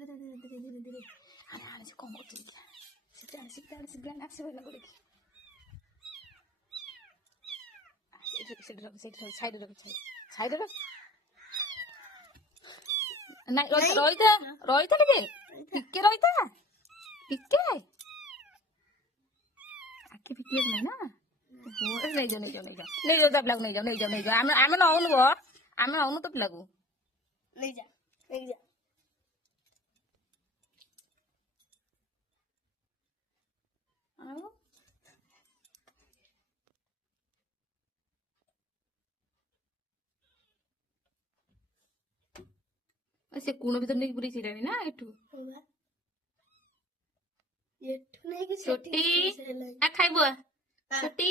ଧୀରେ ଆଣେ ସେ କଣ କରୁଛି ଶୀଘ୍ର ଆସିବ କରିକି ସେଇଠି ରଖ ସାଇଡରେ ରଖ ନାଇଁ ରହିଥା ଟିକେ ଟିକେ ରହିଥା ଟିକେ ଆଖି ଫିଟିବାକୁ ନାହିଁ ନା ନେଇଯାଉ ତା ପିଲାକୁ ନେଇଯାଉ ଆମେ ନଉନୁ ଆମେ ନଉନୁ ତ ପିଲାକୁ ନେଇଯା ଆଉ ସେ କୁଣ ଭିତରେ ନେଇକି ପୁରେଇ ସାରିଲାଣି ନା ଏଠୁ ନେଇକି ଛୋଟି ଖାଇବୁ ଛୋଟି